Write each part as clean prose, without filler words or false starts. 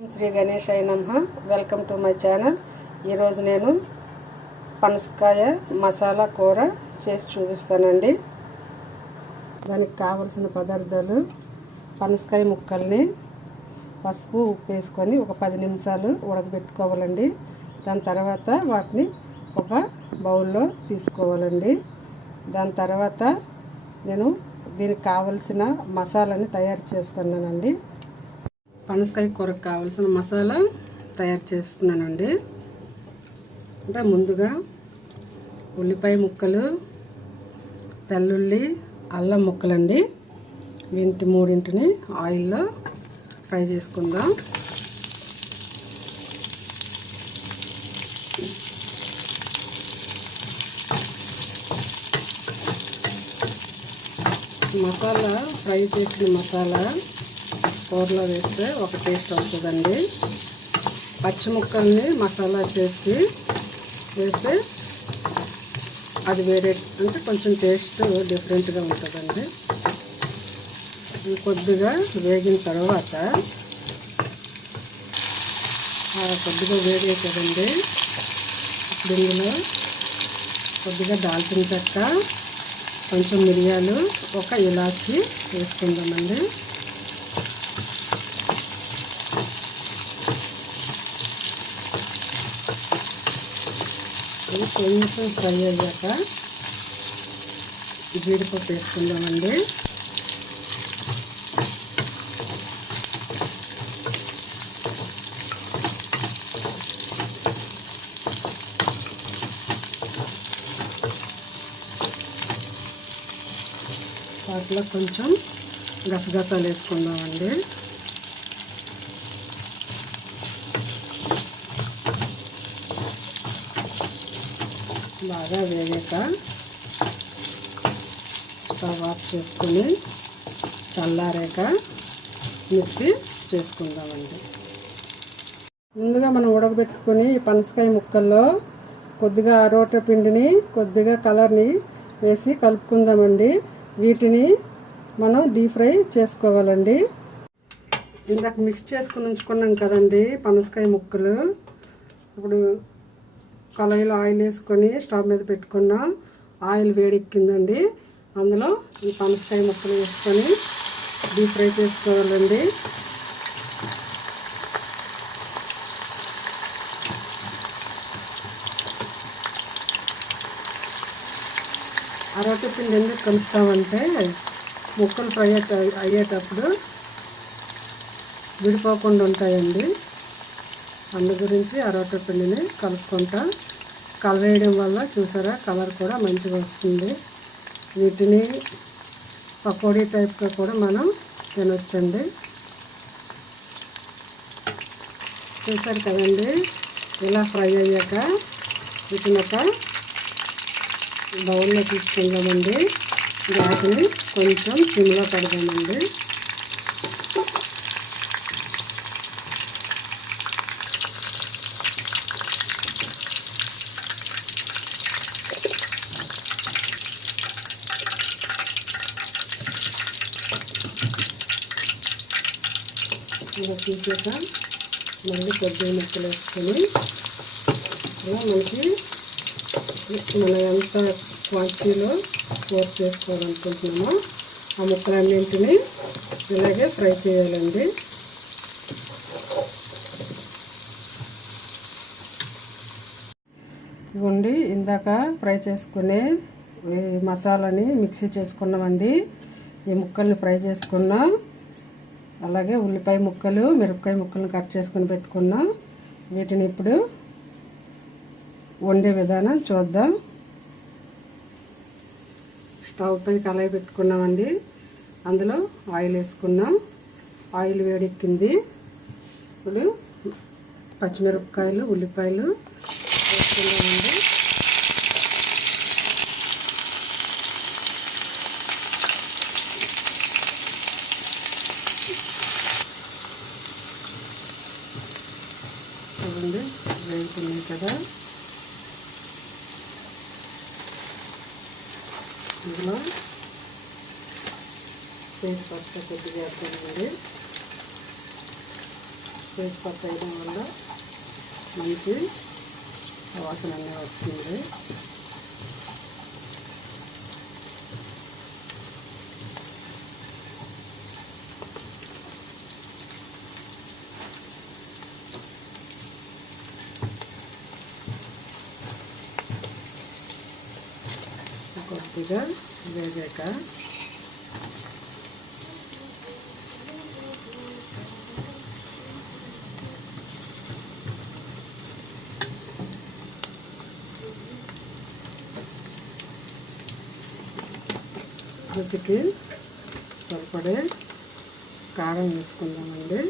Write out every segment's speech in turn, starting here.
ఓం శ్రీ గణేశాయ నమః. Welcome to my channel. ఈరోజు నేను పనసకాయ మసాలా కూర చేసి చూపిస్తానండి. దానికి కావలసిన పదార్థాలు: పనసకాయ ముక్కల్ని పసుపు ఉప్పు వేసుకొని ఒక 10 నిమిషాలు ఉడకబెట్టుకోవాలండి. దాని తర్వాత వాటిని ఒక బౌల్లో తీసుకోవాలండి. దాని తర్వాత నేను దీనికి కావలసిన మసాలాని తయారు చేస్తున్నానండి. పనసకాయ కూరకు కావాల్సిన మసాలా తయారు చేస్తున్నానండి. అంటే ముందుగా ఉల్లిపాయ ముక్కలు, తెల్లుల్లి, అల్లం ముక్కలండి. మూడింటిని ఆయిల్లో ఫ్రై చేసుకుందాం. మసాలా ఫ్రై చేసిన మసాలా కూరలో వేస్తే ఒక టేస్ట్ వస్తుందండి. పచ్చి ముక్కల్ని మసాలా చేసి వేస్తే అది వేరే అంటే కొంచెం టేస్ట్ డిఫరెంట్గా ఉంటుందండి. కొద్దిగా వేగిన తర్వాత కొద్దిగా వేగే కదండి. ఇప్పుడు ఇందులో కొద్దిగా దాల్చిన చెక్క, కొంచెం మిరియాలు, ఒక ఇలాచి వేసుకుందామండి. కొంచెం ఫ్రై అయ్యాక జీడిపప్పు వేసుకుందామండి. వాటిలో కొంచెం గసగసాలు వేసుకుందామండి. బాగా వేగాక స్టవ్ ఆఫ్ చేసుకొని చల్లారాక మిక్సీ చేసుకుందామండి. ముందుగా మనం ఉడకబెట్టుకొని పనసకాయ ముక్కల్లో కొద్దిగా అరోట పిండిని, కొద్దిగా కలర్ని వేసి కలుపుకుందామండి. వీటిని మనం డీప్ ఫ్రై చేసుకోవాలండి. ఇందాక మిక్స్ చేసుకుని ఉంచుకున్నాం కదండి పనసకాయ ముక్కలు. ఇప్పుడు కళాయిలో ఆయిల్ వేసుకొని స్టవ్ మీద పెట్టుకున్నాం. ఆయిల్ వేడెక్కిందండి. అందులో ఈ పనసకాయ ముక్కలు వేసుకొని డీప్ ఫ్రై చేసుకోవాలండి. అరటి పిండి ఎందుకు కలుపుతామంటే ముక్కలు ఫ్రై అయ్యేటప్పుడు విడిపోకుండా ఉంటాయండి. అందు గురించి అరటి పిండిని కలుపుకుంటా. కలర్ వేయడం వల్ల చూసారా కలర్ కూడా మంచిగా వస్తుంది. వీటిని పకోడీ టైప్గా కూడా మనం తినొచ్చండి. చూసారు కదండి. ఇలా ఫ్రై అయ్యాక వీటిని ఒక బౌల్లో తీసుకుందామండి. గ్యాస్ని కొంచెం సిమ్లో పెడదామండి. ఇలా తీసాక మళ్ళీ కొద్దిగా ముక్కలు వేసుకొని ఇలా మనం ఎంత క్వాంటిటీలో కూర చేసుకోవాలనుకుంటున్నామో ఆ ముక్కలన్నింటినీ ఇలాగే ఫ్రై చేయాలండి. ఇవ్వండి, ఇందాక ఫ్రై చేసుకునే ఈ మసాలాని మిక్సీ చేసుకున్నామండి. ఈ ముక్కల్ని ఫ్రై చేసుకున్నాం. అలాగే ఉల్లిపాయ ముక్కలు, మిరపకాయ ముక్కలను కట్ చేసుకుని పెట్టుకున్నాం. వీటిని ఇప్పుడు వండే విధానం చూద్దాం. స్టవ్ పై కళాయి పెట్టుకున్నామండి. అందులో ఆయిల్ వేసుకున్నాం. ఆయిల్ వేడెక్కింది. ఇప్పుడు పచ్చిమిరపకాయలు, ఉల్లిపాయలు వేసుకున్నామండి. చూడండి వేగుతున్నాయి కదా. ఇందులో పేస్ట్ పచ్చ కొద్దిగా వేద్దామండి. తేజ్పత్తా వేయడం వల్ల మంచి వాసన అనేది వస్తుంది. కొద్దిగా వేగాక రుచికి సరిపడే కారం వేసుకుందామండి.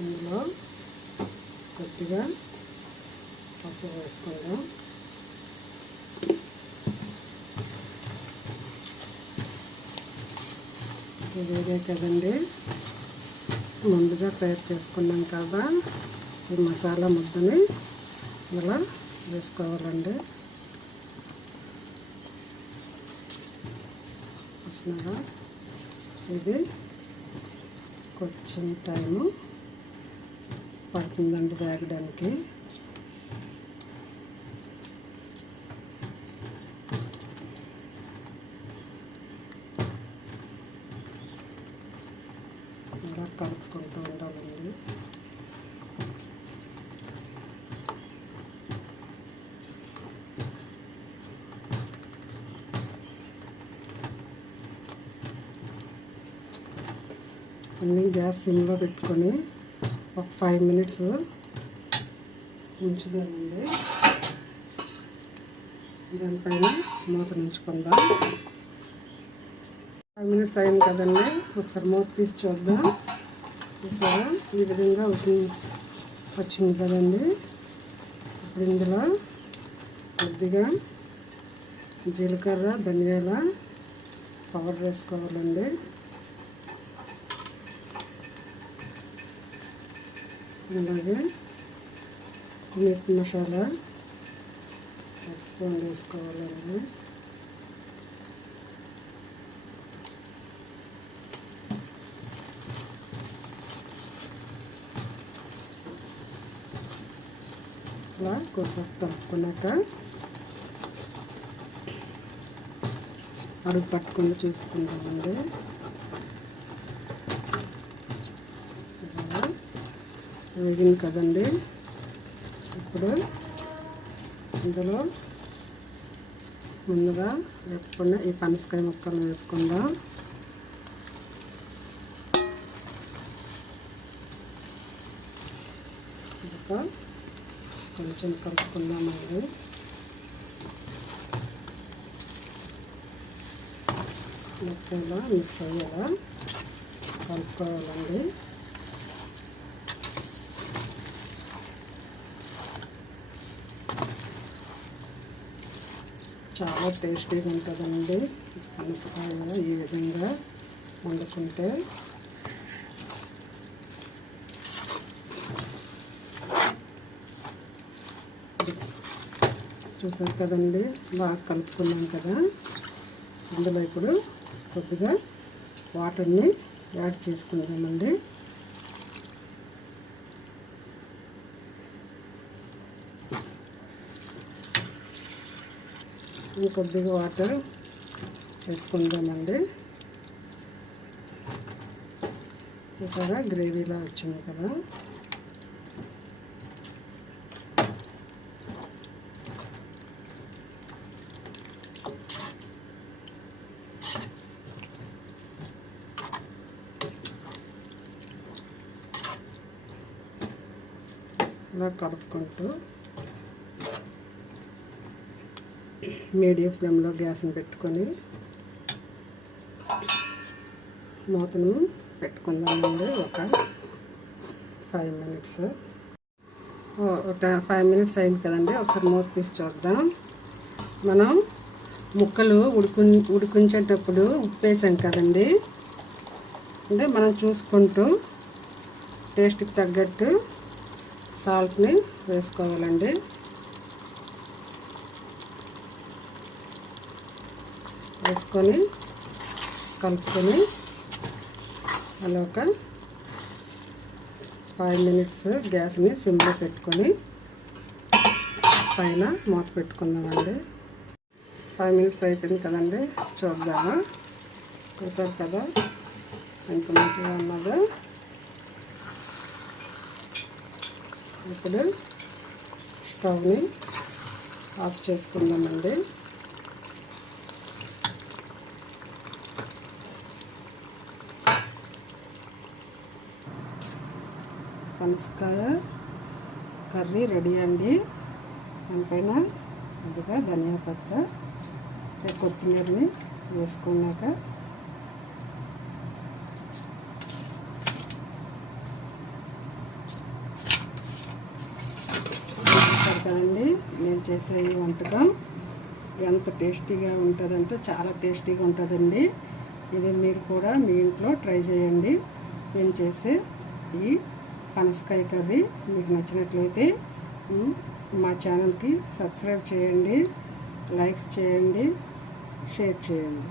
ఇందులో కొద్దిగా పసుపు వేసుకుందాం. ఇదే కదండి ముందుగా తయారు చేసుకున్నాం కదా ఈ మసాలా ముద్దని ఇలా వేసుకోవాలండి. వచ్చినాగా ఇది కొంచెం టైము పడుతుందండి వేగడానికి. ఇలా కలుపుకుంటూ ఉండాలండి. అన్నీ గ్యాస్ సిమ్లో పెట్టుకొని ఒక 5 minutes ఉంచుదామండి. దానిపైన మూత ఉంచుకుందాం. 5 minutes అయింది కదండి, ఒకసారి మూత తీసి చూద్దాం. చూసారా ఈ విధంగా వచ్చింది కదండి. ఇప్పుడు ఇందులో కొద్దిగా జీలకర్ర ధనియాల పౌడర్ వేసుకోవాలండి. అలాగే మీట్ మసాలా 1 స్పూన్ వేసుకోవాలండి. ఇలా కొద్దిగా కలుపుకున్నాక అడుగు పట్టుకుని చూసుకుందామండి. వేగింది కదండి. ఇప్పుడు ఇందులో ముందుగా వేపుకున్న ఈ పనసకాయ ముక్కలు వేసుకుందాం. ఇంకా కొంచెం కలుపుకుందామండి. మొత్తంలో మిక్స్ అయ్యేలా కలుపుకోవాలండి. చాలా టేస్టీగా ఉంటుందండి పనసకాయ ఈ విధంగా వండుకుంటే. చూసారు కదండి, బాగా కలుపుకున్నాం కదా. ఇందులో ఇప్పుడు కొద్దిగా వాటర్ని యాడ్ చేసుకుందామండి. ఇంకొద్దిగా వాటర్ వేసుకుందామండి. చూసారా గ్రేవీలా వచ్చింది కదా. ఇలా కలుపుకుంటూ మీడియం ఫ్లేమ్లో గ్యాస్ని పెట్టుకొని మూతను పెట్టుకుందామండి. ఒక 5 minutes. 5 minutes అయింది కదండి, ఒకసారి మూత తీసి చూద్దాం. మనం ముక్కలు ఉడికించేటప్పుడు ఉప్పు వేసాం కదండి. అంటే మనం చూసుకుంటూ టేస్ట్కి తగ్గట్టు సాల్ట్ని వేసుకోవాలండి. వేసుకొని కలుపుకొని అలా ఒక 5 మినిట్స్ గ్యాస్ని సిమ్లో పెట్టుకొని పైన మూత పెట్టుకుందామండి. 5 మినిట్స్ అయిపోయింది కదండి, చూద్దాము. చూసారు కదా ఎంత మంచిగా ఉన్నదో. ఇప్పుడు స్టవ్ని ఆఫ్ చేసుకుందామండి. పనసకాయ కర్రీ రెడీ అండి. దానిపైన కొద్దిగా ధనియా పత్త, కొత్తిమీరని వేసుకున్నాక కదండి నేను చేసే ఈ వంటకం ఎంత టేస్టీగా ఉంటుందంటే చాలా టేస్టీగా ఉంటుందండి. ఇది మీరు కూడా మీ ఇంట్లో ట్రై చేయండి. నేను చేసే ఈ పనసకాయ కర్రీ మీకు నచ్చినట్లయితే మా ఛానల్కి సబ్స్క్రైబ్ చేయండి, లైక్స్ చేయండి, షేర్ చేయండి.